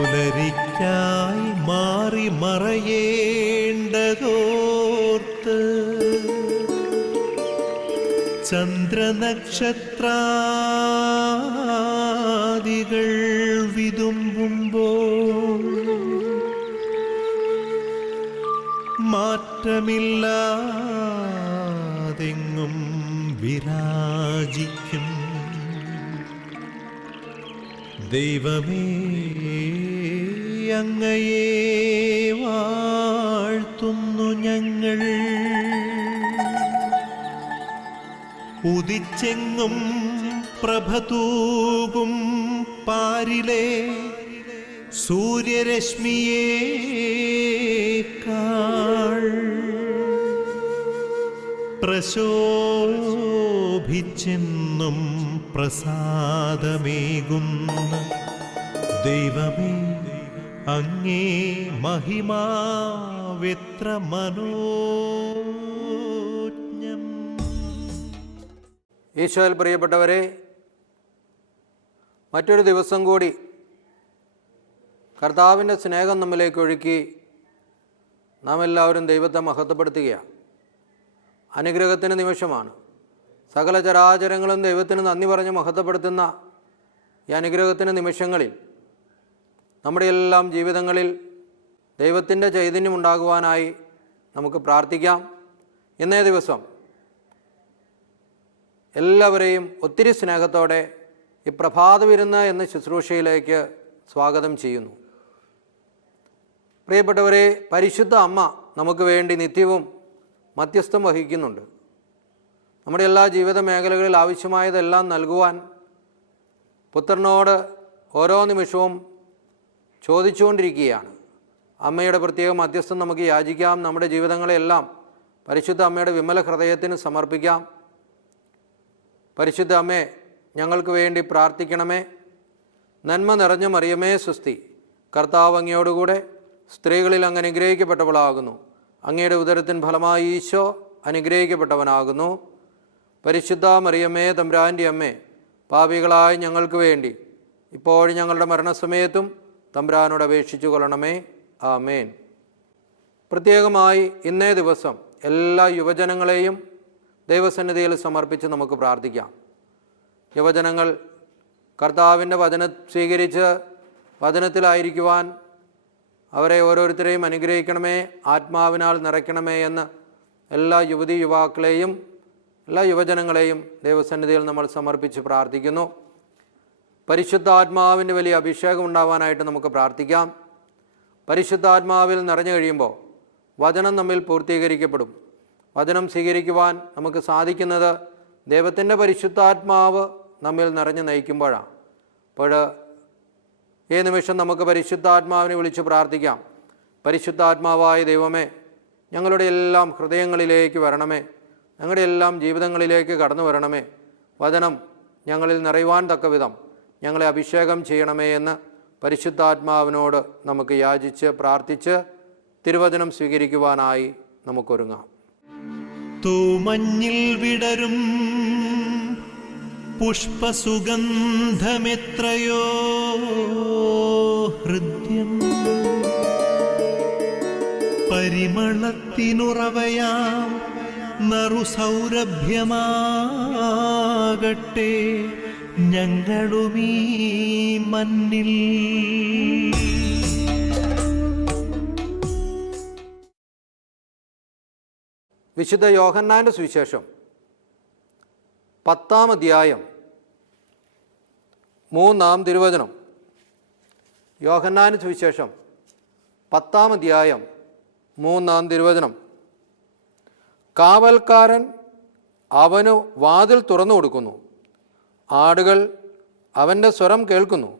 പുലരിക്കായി മാറി മറയേണ്ടതോർത്ത് ചന്ദ്രനക്ഷത്രാദികൾ വിതുമ്പുമ്പോൾ മാറ്റമില്ലാതെങ്ങും വിരാജിക്കും ദൈവമേ, അങ്ങയെ വാഴ്ത്തുന്നു ഞങ്ങൾ. ഉദിച്ചെങ്ങും പ്രഭതൂകും പാരിലെ സൂര്യരശ്മിയേക്കാൾ പ്രശോഭിച്ചെന്നും പ്രസാദമേകുന്ന ദൈവമേ, അങ്ങേ മഹിമാവെത്ര മനോജ്ഞം. ഈശോയിൽ പ്രിയപ്പെട്ടവരെ, മറ്റൊരു ദിവസം കൂടി കർത്താവിൻ്റെ സ്നേഹം നമ്മിലേക്ക് ഒഴുക്കി നാം എല്ലാവരും ദൈവത്തെ മഹത്വപ്പെടുത്തുകയാണ്. അനുഗ്രഹത്തിന് നിമിഷമാണ്. സകല ചരാചരങ്ങളും ദൈവത്തിന് നന്ദി പറഞ്ഞ് മഹത്വപ്പെടുത്തുന്ന ഈ അനുഗ്രഹത്തിന് നിമിഷങ്ങളിൽ നമ്മുടെ എല്ലാം ജീവിതങ്ങളിൽ ദൈവത്തിൻ്റെ ചൈതന്യം ഉണ്ടാകുവാനായി നമുക്ക് പ്രാർത്ഥിക്കാം. ഇന്നേ ദിവസം എല്ലാവരെയും ഒത്തിരി സ്നേഹത്തോടെ ഈ പ്രഭാത വിരുന്ന് എന്ന ശുശ്രൂഷയിലേക്ക് സ്വാഗതം ചെയ്യുന്നു. പ്രിയപ്പെട്ടവരെ, പരിശുദ്ധ അമ്മ നമുക്ക് വേണ്ടി നിത്യവും മധ്യസ്ഥം വഹിക്കുന്നുണ്ട്. നമ്മുടെ എല്ലാ ജീവിത മേഖലകളിൽ ആവശ്യമായതെല്ലാം നൽകുവാൻ പുത്രനോട് ഓരോ നിമിഷവും ചോദിച്ചുകൊണ്ടിരിക്കുകയാണ്. അമ്മയുടെ പ്രത്യേക മധ്യസ്ഥം നമുക്ക് യാചിക്കാം. നമ്മുടെ ജീവിതങ്ങളെല്ലാം പരിശുദ്ധ അമ്മയുടെ വിമല ഹൃദയത്തിന് സമർപ്പിക്കാം. പരിശുദ്ധ അമ്മേ, ഞങ്ങൾക്ക് വേണ്ടി പ്രാർത്ഥിക്കണമേ. നന്മ നിറഞ്ഞ മറിയമേ സ്വസ്തി, കർത്താവ് അങ്ങയോടുകൂടെ സ്ത്രീകളിൽ അങ്ങ് അനുഗ്രഹിക്കപ്പെട്ടവളാകുന്നു. അങ്ങയുടെ ഉദരത്തിൻ ഫലമായി ഈശോ അനുഗ്രഹിക്കപ്പെട്ടവനാകുന്നു. പരിശുദ്ധ മറിയമ്മേ, തമ്പുരാൻ്റെ അമ്മേ, പാപികളായ ഞങ്ങൾക്ക് വേണ്ടി ഇപ്പോഴും ഞങ്ങളുടെ മരണസമയത്തും തമ്പുരാനോട് അപേക്ഷിച്ചു കൊള്ളണമേ. ആമേൻ. പ്രത്യേകമായി ഇന്നേ ദിവസം എല്ലാ യുവജനങ്ങളെയും ദൈവസന്നിധിയിൽ സമർപ്പിച്ച് നമുക്ക് പ്രാർത്ഥിക്കാം. യുവജനങ്ങൾ കർത്താവിൻ്റെ വചനം സ്വീകരിച്ച് വചനത്തിലായിരിക്കുവാൻ അവരെ ഓരോരുത്തരെയും അനുഗ്രഹിക്കണമേ, ആത്മാവിനാൽ നിറയ്ക്കണമേ എന്ന് എല്ലാ യുവതി യുവാക്കളെയും എല്ലാ യുവജനങ്ങളെയും ദൈവസന്നിധിയിൽ നമ്മൾ സമർപ്പിച്ച് പ്രാർത്ഥിക്കുന്നു. പരിശുദ്ധാത്മാവിൻ്റെ വലിയ അഭിഷേകം ഉണ്ടാവാനായിട്ട് നമുക്ക് പ്രാർത്ഥിക്കാം. പരിശുദ്ധാത്മാവിൽ നിറഞ്ഞു കഴിയുമ്പോൾ വചനം നമ്മിൽ പൂർത്തീകരിക്കപ്പെടും. വചനം സ്വീകരിക്കുവാൻ നമുക്ക് സാധിക്കുന്നത് ദൈവത്തിൻ്റെ പരിശുദ്ധാത്മാവ് നമ്മിൽ നിറഞ്ഞു നയിക്കുമ്പോഴാണ്. അപ്പോൾ ഈ നിമിഷം നമുക്ക് പരിശുദ്ധാത്മാവിനെ വിളിച്ച് പ്രാർത്ഥിക്കാം. പരിശുദ്ധാത്മാവായ ദൈവമേ, ഞങ്ങളുടെ എല്ലാം ഹൃദയങ്ങളിലേക്ക് വരണമേ, ഞങ്ങളുടെ എല്ലാം ജീവിതങ്ങളിലേക്ക് കടന്നു വരണമേ. വചനം ഞങ്ങളിൽ നിറയുവാൻ തക്ക വിധം ഞങ്ങളെ അഭിഷേകം ചെയ്യണമേ എന്ന് പരിശുദ്ധാത്മാവിനോട് നമുക്ക് യാചിച്ച് പ്രാർത്ഥിച്ച് തിരുവചനം സ്വീകരിക്കുവാനായി നമുക്കൊരുങ്ങാം. തൂമഞ്ഞിൽ വിടരും പുഷ്പസുഗന്ധമെത്രയോ ഹൃദ്യം, പരിമളത്തിനുറവയാം നറുസൗരഭ്യമാകട്ടെ ഞങ്ങളുമീ മണ്ണിൽ. വിശുദ്ധ യോഹന്നാൻ്റെ സുവിശേഷം 10-ാം അധ്യായം 3-ാം തിരുവചനം. യോഹന്നാൻ്റെ സുവിശേഷം 10-ാം അധ്യായം 3-ാം തിരുവചനം. കാവൽക്കാരൻ അവന് വാതിൽ തുറന്നു കൊടുക്കുന്നു. ആടുകൾ അവൻ്റെ സ്വരം കേൾക്കുന്നു.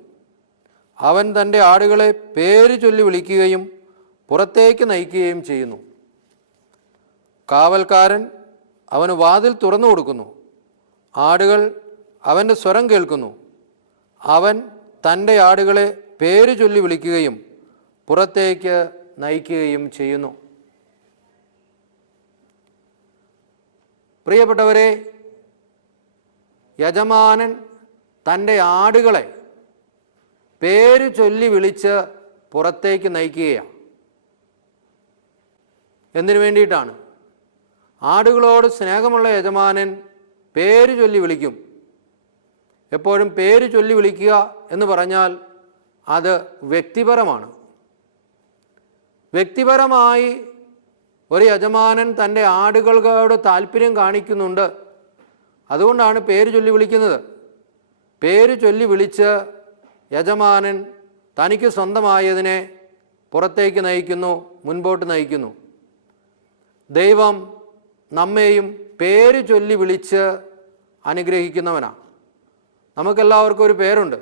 അവൻ തൻ്റെ ആടുകളെ പേര് ചൊല്ലി വിളിക്കുകയും പുറത്തേക്ക് നയിക്കുകയും ചെയ്യുന്നു. കാവൽക്കാരൻ അവന് വാതിൽ തുറന്നു കൊടുക്കുന്നു. ആടുകൾ അവൻ്റെ സ്വരം കേൾക്കുന്നു. അവൻ തൻ്റെ ആടുകളെ പേര് ചൊല്ലി വിളിക്കുകയും പുറത്തേക്ക് നയിക്കുകയും ചെയ്യുന്നു. പ്രിയപ്പെട്ടവരെ, യജമാനൻ തൻ്റെ ആടുകളെ പേര് ചൊല്ലി വിളിച്ച് പുറത്തേക്ക് നയിക്കുകയാണ്. എന്തിനു വേണ്ടിയിട്ടാണ്? ആടുകളോട് സ്നേഹമുള്ള യജമാനൻ പേര് ചൊല്ലി വിളിക്കും. എപ്പോഴും പേര് ചൊല്ലി വിളിക്കുക എന്ന് പറഞ്ഞാൽ അത് വ്യക്തിപരമാണ്. വ്യക്തിപരമായി ഒരു യജമാനൻ തൻ്റെ ആടുകളോട് താല്പര്യം കാണിക്കുന്നുണ്ട്. അതുകൊണ്ടാണ് പേര് ചൊല്ലി വിളിക്കുന്നത്. പേര് ചൊല്ലി വിളിച്ച് യജമാനൻ തനിക്ക് സ്വന്തമായതിനെ പുറത്തേക്ക് നയിക്കുന്നു, മുൻപോട്ട് നയിക്കുന്നു. ദൈവം നമ്മെയും പേര് ചൊല്ലി വിളിച്ച് അനുഗ്രഹിക്കുന്നവനാണ്. നമുക്കെല്ലാവർക്കും ഒരു പേരുണ്ട്.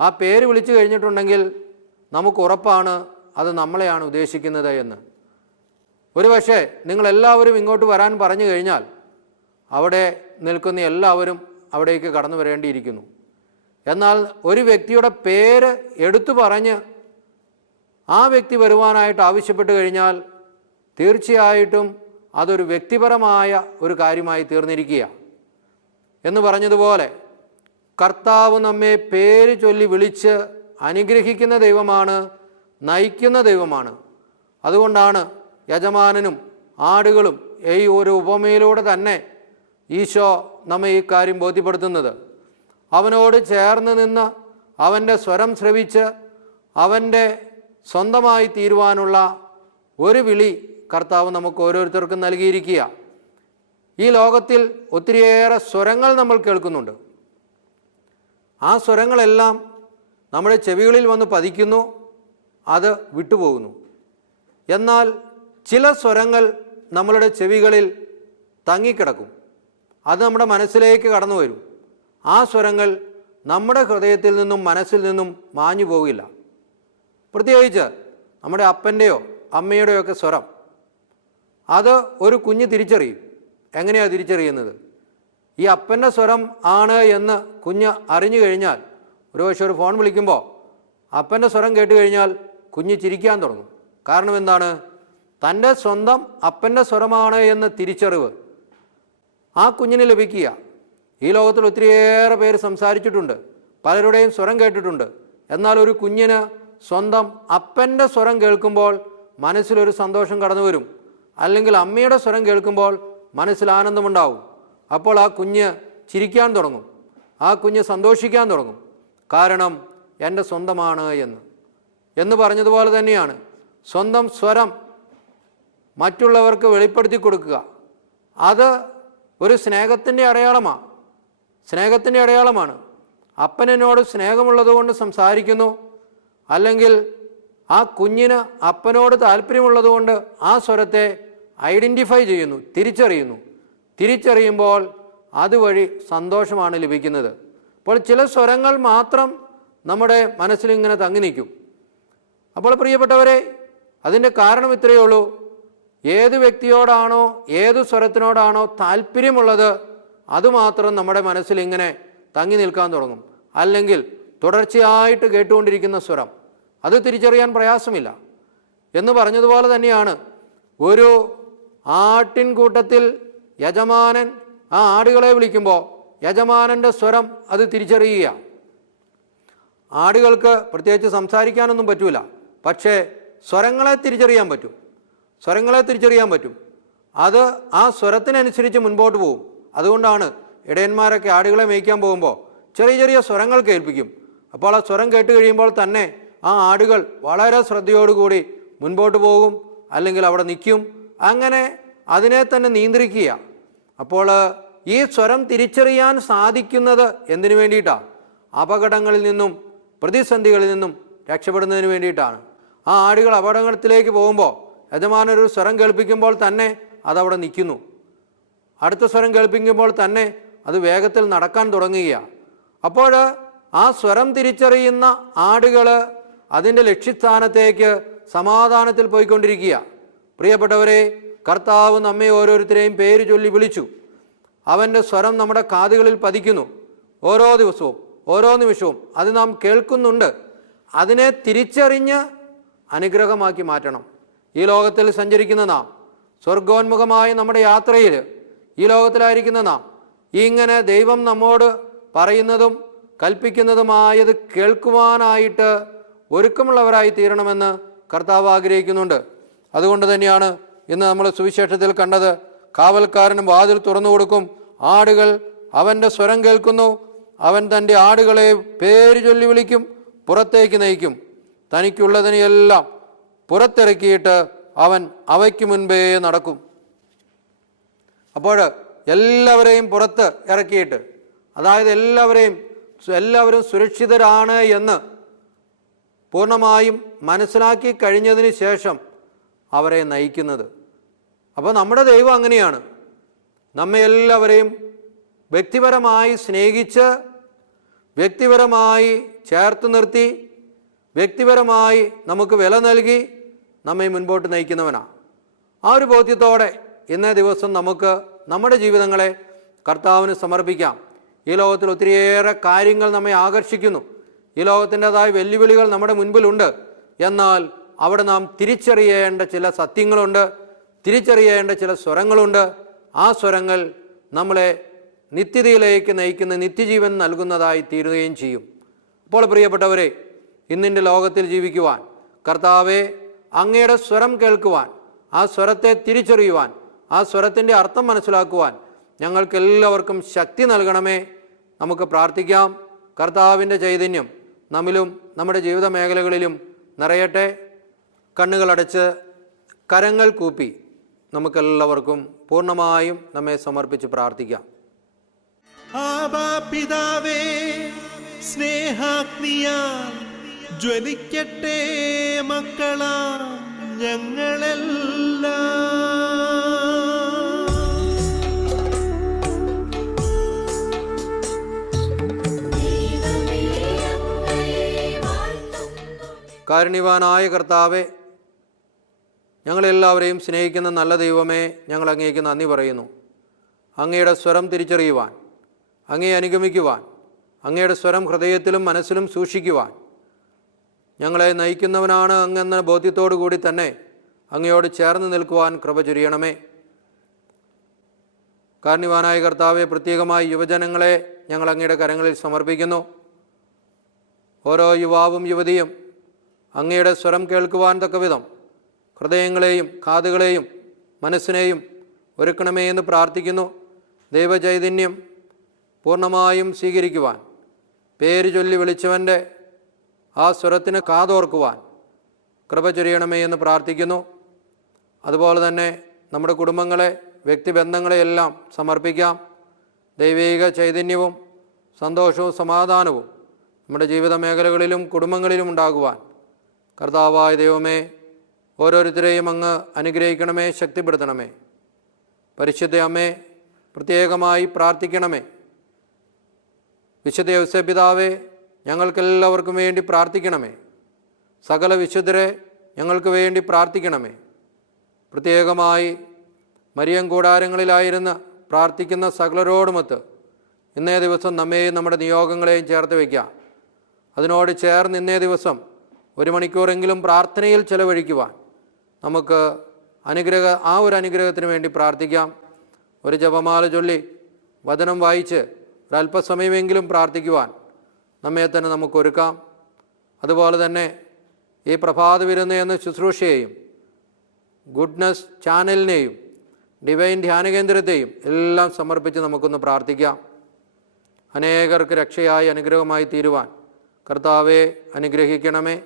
ആ പേര് വിളിച്ചു കഴിഞ്ഞിട്ടുണ്ടെങ്കിൽ നമുക്ക് ഉറപ്പാണ് അത് നമ്മളെയാണ് ഉദ്ദേശിക്കുന്നത് എന്ന്. ഒരു പക്ഷേ നിങ്ങളെല്ലാവരും ഇങ്ങോട്ട് വരാൻ പറഞ്ഞു കഴിഞ്ഞാൽ അവിടെ നിൽക്കുന്ന എല്ലാവരും അവിടേക്ക് കടന്നു വരേണ്ടിയിരിക്കുന്നു. എന്നാൽ ഒരു വ്യക്തിയുടെ പേര് എടുത്തു പറഞ്ഞ് ആ വ്യക്തി വരുവാനായിട്ട് ആവശ്യപ്പെട്ട് കഴിഞ്ഞാൽ തീർച്ചയായിട്ടും അതൊരു വ്യക്തിപരമായ ഒരു കാര്യമായി തീർന്നിരിക്കുക. എന്ന് പറഞ്ഞതുപോലെ കർത്താവ് നമ്മെ പേര് ചൊല്ലി വിളിച്ച് അനുഗ്രഹിക്കുന്ന ദൈവമാണ്, നയിക്കുന്ന ദൈവമാണ്. അതുകൊണ്ടാണ് യജമാനനും ആടുകളും ഈ ഒരു ഉപമയിലൂടെ തന്നെ ഈശോ നമ്മെ ഈ കാര്യം ബോധ്യപ്പെടുത്തുന്നത്. അവനോട് ചേർന്ന് നിന്ന് അവൻ്റെ സ്വരം ശ്രവിച്ച് അവൻ്റെ സ്വന്തമായി തീരുവാനുള്ള ഒരു വിളി കർത്താവ് നമുക്ക് ഓരോരുത്തർക്കും നൽകിയിരിക്കുക. ഈ ലോകത്തിൽ ഒത്തിരിയേറെ സ്വരങ്ങൾ നമ്മൾ കേൾക്കുന്നുണ്ട്. ആ സ്വരങ്ങളെല്ലാം നമ്മുടെ ചെവികളിൽ വന്ന് പതിക്കുന്നു, അത് വിട്ടുപോകുന്നു. എന്നാൽ ചില സ്വരങ്ങൾ നമ്മളുടെ ചെവികളിൽ തങ്ങിക്കിടക്കും. അത് നമ്മുടെ മനസ്സിലേക്ക് കടന്നു വരും. ആ സ്വരങ്ങൾ നമ്മുടെ ഹൃദയത്തിൽ നിന്നും മനസ്സിൽ നിന്നും മാഞ്ഞു പോകില്ല. പ്രത്യേകിച്ച് നമ്മുടെ അപ്പൻ്റെയോ അമ്മയുടെയോ ഒക്കെ സ്വരം, അത് ഒരു കുഞ്ഞ് തിരിച്ചറിയും. എങ്ങനെയാണ് തിരിച്ചറിയുന്നത്? ഈ അപ്പൻ്റെ സ്വരം ആണ് എന്ന് കുഞ്ഞ് അറിഞ്ഞു കഴിഞ്ഞാൽ, ഒരു പക്ഷേ ഒരു ഫോൺ വിളിക്കുമ്പോൾ അപ്പൻ്റെ സ്വരം കേട്ട് കഴിഞ്ഞാൽ കുഞ്ഞ് ചിരിക്കാൻ തുടങ്ങും. കാരണം എന്താണ്? തൻ്റെ സ്വന്തം അപ്പൻ്റെ സ്വരമാണ് എന്ന തിരിച്ചറിവ് ആ കുഞ്ഞിന് ലഭിക്കുക. ഈ ലോകത്തിൽ ഒത്തിരിയേറെ പേര് സംസാരിച്ചിട്ടുണ്ട്, പലരുടെയും സ്വരം കേട്ടിട്ടുണ്ട്. എന്നാൽ ഒരു കുഞ്ഞിന് സ്വന്തം അപ്പൻ്റെ സ്വരം കേൾക്കുമ്പോൾ മനസ്സിലൊരു സന്തോഷം കടന്നു വരും. അല്ലെങ്കിൽ അമ്മയുടെ സ്വരം കേൾക്കുമ്പോൾ മനസ്സിൽ ആനന്ദമുണ്ടാവും. അപ്പോൾ ആ കുഞ്ഞ് ചിരിക്കാൻ തുടങ്ങും, ആ കുഞ്ഞ് സന്തോഷിക്കാൻ തുടങ്ങും. കാരണം എൻ്റെ സ്വന്തമാണ് എന്ന് പറഞ്ഞതുപോലെ തന്നെയാണ് സ്വന്തം സ്വരം മറ്റുള്ളവർക്ക് വെളിപ്പെടുത്തി കൊടുക്കുക. അത് ഒരു സ്നേഹത്തിൻ്റെ അടയാളമാണ്. സ്നേഹത്തിൻ്റെ അടയാളമാണ്. അപ്പനോട് സ്നേഹമുള്ളതുകൊണ്ട് സംസാരിക്കുന്നു, അല്ലെങ്കിൽ ആ കുഞ്ഞിന് അപ്പനോട് താല്പര്യമുള്ളതുകൊണ്ട് ആ സ്വരത്തെ ഐഡൻറ്റിഫൈ ചെയ്യുന്നു, തിരിച്ചറിയുമ്പോൾ അതുവഴി സന്തോഷമാണ് ലഭിക്കുന്നത്. അപ്പോൾ ചില സ്വരങ്ങൾ മാത്രം നമ്മുടെ മനസ്സിലിങ്ങനെ തങ്ങി നിൽക്കും. അപ്പോൾ പ്രിയപ്പെട്ടവരെ, അതിൻ്റെ കാരണം ഇത്രയേ ഉള്ളൂ. ഏത് വ്യക്തിയോടാണോ ഏത് സ്വരത്തിനോടാണോ താല്പര്യമുള്ളത് അതുമാത്രം നമ്മുടെ മനസ്സിൽ ഇങ്ങനെ തങ്ങി നിൽക്കാൻ തുടങ്ങും. അല്ലെങ്കിൽ തുടർച്ചയായിട്ട് കേട്ടുകൊണ്ടിരിക്കുന്ന സ്വരം അത് തിരിച്ചറിയാൻ പ്രയാസമില്ല. എന്ന് പറഞ്ഞതുപോലെ തന്നെയാണ് ഒരു ആട്ടിൻകൂട്ടത്തിൽ യജമാനൻ ആ ആടുകളെ വിളിക്കുമ്പോൾ യജമാനൻ്റെ സ്വരം അത് തിരിച്ചറിയുക. ആടുകൾക്ക് പ്രത്യേകിച്ച് സംസാരിക്കാനൊന്നും പറ്റൂല, പക്ഷേ സ്വരങ്ങളെ തിരിച്ചറിയാൻ പറ്റും. അത് ആ സ്വരത്തിനനുസരിച്ച് മുൻപോട്ട് പോകും. അതുകൊണ്ടാണ് ഇടയന്മാരൊക്കെ ആടുകളെ മേയ്ക്കാൻ പോകുമ്പോൾ ചെറിയ സ്വരങ്ങൾ കേൾപ്പിക്കും. അപ്പോൾ ആ സ്വരം കേട്ട് കഴിയുമ്പോൾ തന്നെ ആ ആടുകൾ വളരെ ശ്രദ്ധയോടുകൂടി മുൻപോട്ട് പോകും, അല്ലെങ്കിൽ അവിടെ നിൽക്കും. അങ്ങനെ അതിനെ തന്നെ നിയന്ത്രിക്കുക. അപ്പോൾ ഈ സ്വരം തിരിച്ചറിയാൻ സാധിക്കുന്നത് എന്തിനു വേണ്ടിയിട്ടാണ്? അപകടങ്ങളിൽ നിന്നും പ്രതിസന്ധികളിൽ നിന്നും രക്ഷപ്പെടുന്നതിന് വേണ്ടിയിട്ടാണ്. ആ ആടുകൾ അപകടത്തിലേക്ക് പോകുമ്പോൾ യജമാനൊരു സ്വരം കേൾപ്പിക്കുമ്പോൾ തന്നെ അതവിടെ നിൽക്കുന്നു. അടുത്ത സ്വരം കേൾപ്പിക്കുമ്പോൾ തന്നെ അത് വേഗത്തിൽ നടക്കാൻ തുടങ്ങുകയാണ്. അപ്പോൾ ആ സ്വരം തിരിച്ചറിയുന്ന ആടുകൾ അതിൻ്റെ ലക്ഷ്യസ്ഥാനത്തേക്ക് സമാധാനത്തിൽ പോയിക്കൊണ്ടിരിക്കുക. പ്രിയപ്പെട്ടവരെ, കർത്താവ് നമ്മെ ഓരോരുത്തരെയും പേര് ചൊല്ലി വിളിച്ചു. അവൻ്റെ സ്വരം നമ്മുടെ കാതുകളിൽ പതിക്കുന്നു. ഓരോ ദിവസവും ഓരോ നിമിഷവും അത് നാം കേൾക്കുന്നുണ്ട്. അതിനെ തിരിച്ചറിഞ്ഞ് അനുഗ്രഹമാക്കി മാറ്റണം. ഈ ലോകത്തിൽ സഞ്ചരിക്കുന്ന നാം, സ്വർഗോന്മുഖമായ നമ്മുടെ യാത്രയിൽ ഈ ലോകത്തിലായിരിക്കുന്ന നാം, ഇങ്ങനെ ദൈവം നമ്മോട് പറയുന്നതും കൽപ്പിക്കുന്നതുമായത് കേൾക്കുവാനായിട്ട് ഒരുക്കമുള്ളവരായി തീരണമെന്ന് കർത്താവ് ആഗ്രഹിക്കുന്നുണ്ട്. അതുകൊണ്ട് തന്നെയാണ് ഇന്ന് നമ്മൾ സുവിശേഷത്തിൽ കണ്ടത്, കാവൽക്കാരനും വാതിൽ തുറന്നു കൊടുക്കും, ആടുകൾ അവൻ്റെ സ്വരം കേൾക്കുന്നു, അവൻ തൻ്റെ ആടുകളെ പേര് ചൊല്ലി വിളിക്കും, പുറത്തേക്ക് നയിക്കും, തനിക്കുള്ളതിനെയെല്ലാം പുറത്തിറക്കിയിട്ട് അവൻ അവയ്ക്ക് മുൻപേ നടക്കും. അപ്പോൾ എല്ലാവരെയും പുറത്ത് ഇറക്കിയിട്ട്, അതായത് എല്ലാവരും സുരക്ഷിതരാണ് എന്ന് പൂർണ്ണമായും മനസ്സിലാക്കി കഴിഞ്ഞതിന് ശേഷം അവരെ നയിക്കുന്നത്. അപ്പോൾ നമ്മുടെ ദൈവം അങ്ങനെയാണ്, നമ്മെ എല്ലാവരെയും വ്യക്തിപരമായി സ്നേഹിച്ച്, വ്യക്തിപരമായി ചേർത്ത് നിർത്തി, വ്യക്തിപരമായി നമുക്ക് വില നൽകി നമ്മെ മുൻപോട്ട് നയിക്കുന്നവനാണ്. ആ ഒരു ബോധ്യത്തോടെ ഇന്നേ ദിവസം നമുക്ക് നമ്മുടെ ജീവിതങ്ങളെ കർത്താവിന് സമർപ്പിക്കാം. ഈ ലോകത്തിൽ ഒത്തിരിയേറെ കാര്യങ്ങൾ നമ്മെ ആകർഷിക്കുന്നു, ഈ ലോകത്തിൻ്റെതായ വെല്ലുവിളികൾ നമ്മുടെ മുൻപിലുണ്ട്. എന്നാൽ അവിടെ നാം തിരിച്ചറിയേണ്ട ചില സത്യങ്ങളുണ്ട്, തിരിച്ചറിയേണ്ട ചില സ്വരങ്ങളുണ്ട്. ആ സ്വരങ്ങൾ നമ്മളെ നിത്യതയിലേക്ക് നയിക്കുന്ന, നിത്യജീവൻ നൽകുന്നതായി തീരുകയും ചെയ്യും. അപ്പോൾ പ്രിയപ്പെട്ടവരെ, ഇന്നിൻ്റെ ലോകത്തിൽ ജീവിക്കുവാൻ, കർത്താവെ അങ്ങയുടെ സ്വരം കേൾക്കുവാൻ, ആ സ്വരത്തെ തിരിച്ചറിയുവാൻ, ആ സ്വരത്തിൻ്റെ അർത്ഥം മനസ്സിലാക്കുവാൻ ഞങ്ങൾക്കെല്ലാവർക്കും ശക്തി നൽകണമേ. നമുക്ക് പ്രാർത്ഥിക്കാം. കർത്താവിൻ്റെ ചൈതന്യം നമ്മിലും നമ്മുടെ ജീവിത മേഖലകളിലും നിറയട്ടെ. കണ്ണുകളടച്ച് കരങ്ങൾ കൂപ്പി നമുക്കെല്ലാവർക്കും പൂർണ്ണമായും നമ്മെ സമർപ്പിച്ച് പ്രാർത്ഥിക്കാം. ആബാ പിതാവേ, സ്നേഹാഗ്നിയാൽ ജ്വലിക്കട്ടെ മക്കളാ ഞങ്ങളെല്ലാം. കാരുണ്യവാനായ കർത്താവെ, ഞങ്ങളെല്ലാവരെയും സ്നേഹിക്കുന്ന നല്ല ദൈവമേ, ഞങ്ങൾ അങ്ങേക്ക് നന്ദി പറയുന്നു. അങ്ങയുടെ സ്വരം തിരിച്ചറിയുവാൻ, അങ്ങയെ അനുഗമിക്കുവാൻ, അങ്ങയുടെ സ്വരം ഹൃദയത്തിലും മനസ്സിലും സൂക്ഷിക്കുവാൻ ഞങ്ങളെ നയിക്കുന്നവനാണ് അങ്ങെന്ന ബോധ്യത്തോടു കൂടി തന്നെ അങ്ങയോട് ചേർന്ന് നിൽക്കുവാൻ കൃപ ചൊരിയണമേ. കാരുണ്യവാനായ കർത്താവെ, പ്രത്യേകമായി യുവജനങ്ങളെ ഞങ്ങൾ അങ്ങയുടെ കരങ്ങളിൽ സമർപ്പിക്കുന്നു. ഓരോ യുവാവും യുവതിയും അങ്ങയുടെ സ്വരം കേൾക്കുവാൻ തക്കവിധം ഹൃദയങ്ങളെയും കാതുകളെയും മനസ്സിനെയും ഒരുക്കണമേ എന്ന് പ്രാർത്ഥിക്കുന്നു. ദൈവചൈതന്യം പൂർണ്ണമായും സ്വീകരിക്കുവാൻ, പേര് ചൊല്ലി വിളിച്ചവൻ്റെ ആ സ്വരത്തിന് കാതോർക്കുവാൻ കൃപ ചൊരിയണമേ എന്ന് പ്രാർത്ഥിക്കുന്നു. അതുപോലെ തന്നെ നമ്മുടെ കുടുംബങ്ങളെ, വ്യക്തിബന്ധങ്ങളെയെല്ലാം സമർപ്പിക്കാം. ദൈവിക ചൈതന്യവും സന്തോഷവും സമാധാനവും നമ്മുടെ ജീവിത മേഖലകളിലും കുടുംബങ്ങളിലും ഉണ്ടാകുവാൻ കർത്താവായ ദൈവമേ, ഓരോരുത്തരെയും അങ്ങ് അനുഗ്രഹിക്കണമേ, ശക്തിപ്പെടുത്തണമേ. പരിശുദ്ധ അമ്മേ, പ്രത്യേകമായി പ്രാർത്ഥിക്കണമേ. വിശുദ്ധ ഔസേപ്പിതാവേ, ഞങ്ങൾക്കെല്ലാവർക്കും വേണ്ടി പ്രാർത്ഥിക്കണമേ. സകല വിശുദ്ധരെ ഞങ്ങൾക്ക് വേണ്ടി പ്രാർത്ഥിക്കണമേ. പ്രത്യേകമായി മരിയം കൂടാരങ്ങളിലായിരുന്ന് പ്രാർത്ഥിക്കുന്ന സകലരോടുമൊത്ത് ഇന്നേ ദിവസം നമ്മെയും നമ്മുടെ നിയോഗങ്ങളെയും ചേർത്ത് വയ്ക്കാം. അതിനോട് ചേർന്ന് ഇന്നേ ദിവസം 1 മണിക്കൂറെങ്കിലും പ്രാർത്ഥനയിൽ ചെലവഴിക്കുവാൻ നമുക്ക് ആ ഒരു അനുഗ്രഹത്തിന് വേണ്ടി പ്രാർത്ഥിക്കാം. ഒരു ജപമാല ചൊല്ലി വചനം വായിച്ച് ഒരല്പസമയമെങ്കിലും പ്രാർത്ഥിക്കുവാൻ നമ്മെ തന്നെ നമുക്ക് ഒരുക്കാം. അതുപോലെ തന്നെ ഈ പ്രഭാത വിരുന്ന് എന്ന ശുശ്രൂഷയെയും ഗുഡ്നസ് ചാനലിനെയും ഡിവൈൻ ധ്യാനകേന്ദ്രത്തെയും എല്ലാം സമർപ്പിച്ച് നമുക്കൊന്ന് പ്രാർത്ഥിക്കാം. അനേകർക്ക് രക്ഷയായി അനുഗ്രഹമായി തീരുവാൻ കർത്താവെ അനുഗ്രഹിക്കണമേ.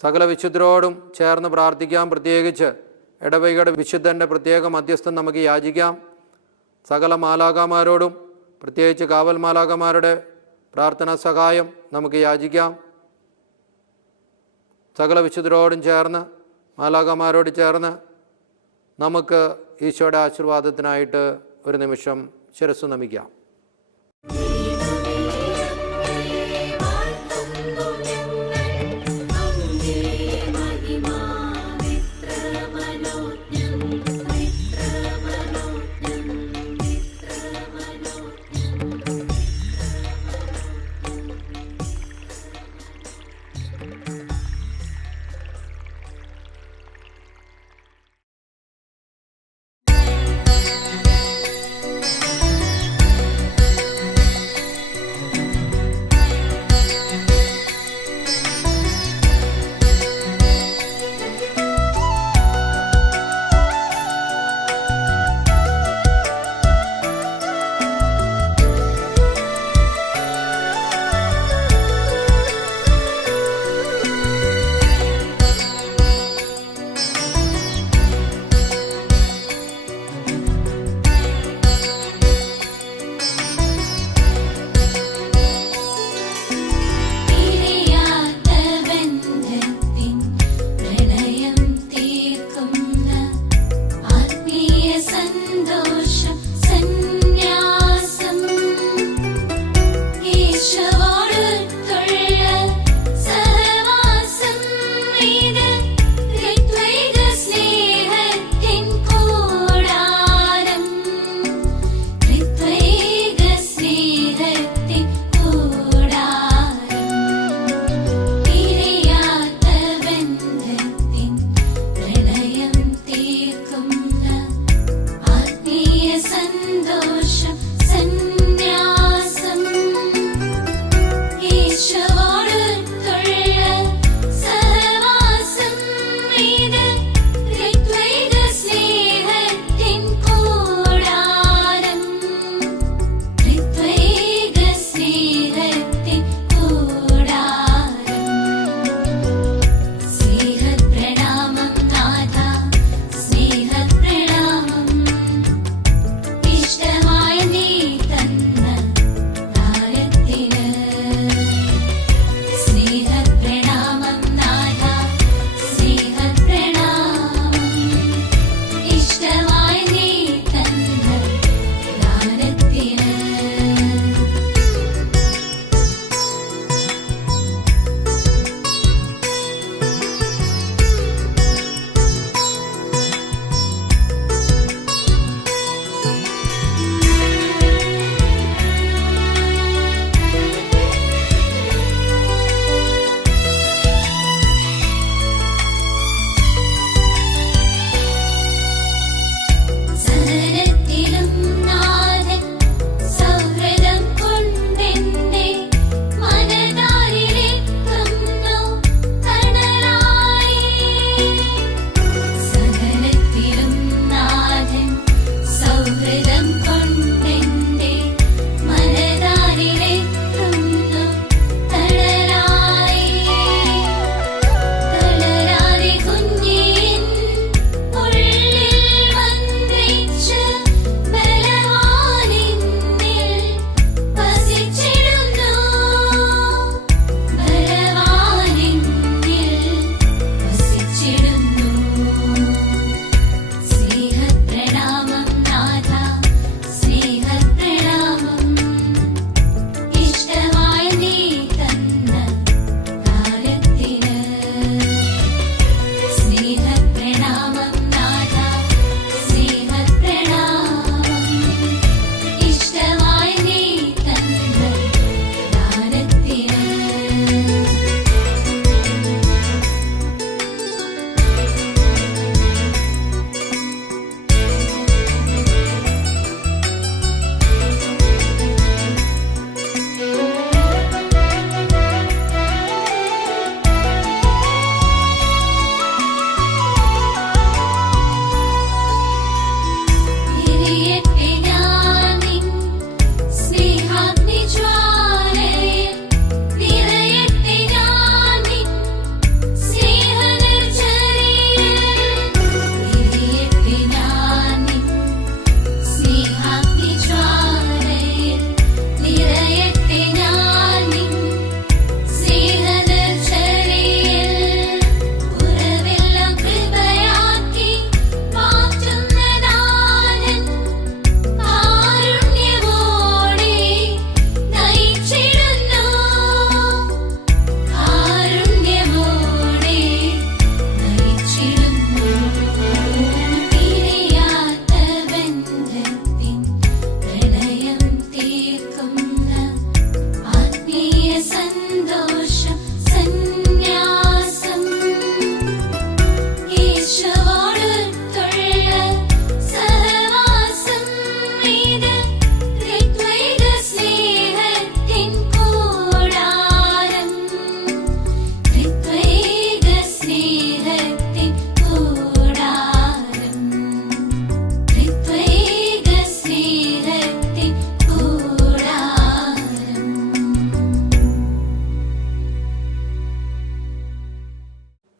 സകല വിശുദ്ധരോടും ചേർന്ന് പ്രാർത്ഥിക്കാം. പ്രത്യേകിച്ച് ഇടവകയുടെ വിശുദ്ധൻ്റെ പ്രത്യേക മധ്യസ്ഥം നമുക്ക് യാചിക്കാം. സകല മാലാഖമാരോടും, പ്രത്യേകിച്ച് കാവൽ മാലാഖമാരുടെ പ്രാർത്ഥനാ സഹായം നമുക്ക് യാചിക്കാം. സകല വിശുദ്ധരോടും ചേർന്ന്, മാലാഖമാരോട് ചേർന്ന് നമുക്ക് ഈശോയുടെ ആശീർവാദത്തിനായിട്ട് ഒരു നിമിഷം ശിരസ്സ് നമിക്കാം.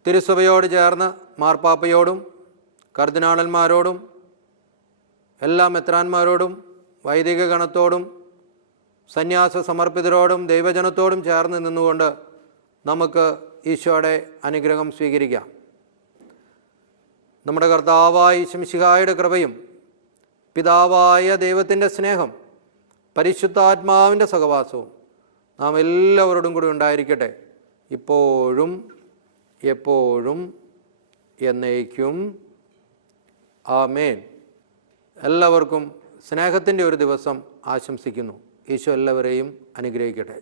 തിരുസഭയോട് ചേർന്ന് മാർപ്പാപ്പയോടും കർദിനാളന്മാരോടും എല്ലാ മെത്രാന്മാരോടും വൈദിക ഗണത്തോടും സന്യാസ സമർപ്പിതരോടും ദൈവജനത്തോടും ചേർന്ന് നിന്നുകൊണ്ട് നമുക്ക് ഈശോയുടെ അനുഗ്രഹം സ്വീകരിക്കാം. നമ്മുടെ കർത്താവായ ഈശോമിശിഹായുടെ കൃപയും പിതാവായ ദൈവത്തിൻ്റെ സ്നേഹം പരിശുദ്ധാത്മാവിൻ്റെ സഹവാസവും നാം എല്ലാവരോടും കൂടി ഉണ്ടായിരിക്കട്ടെ, ഇപ്പോഴും എപ്പോഴും എന്നേക്കും. ആമേൻ. എല്ലാവർക്കും സ്നേഹത്തിൻ്റെ ഒരു ദിവസം ആശംസിക്കുന്നു. ഈശോ എല്ലാവരെയും അനുഗ്രഹിക്കട്ടെ.